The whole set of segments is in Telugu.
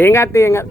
ఏం కాదు ఏం కాదు.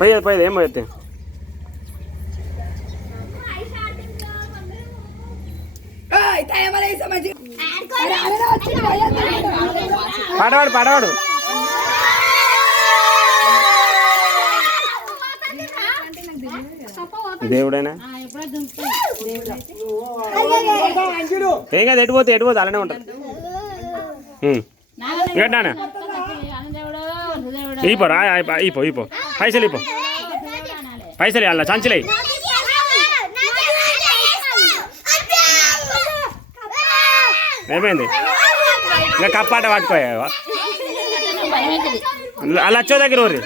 పోయేది ఏం పోతే పాడవాడు పాడవాడు. దేవుడైనా ఏం కాదు. ఎటుపోతే అలానే ఉంటారు. ఇంకటానా ఈపోరా ఈపో పైసలు పైసలు అలా సంచులే. ఏమైంది ఇంకా కప్పాట పట్టుకోయా అలా వచ్చే దగ్గర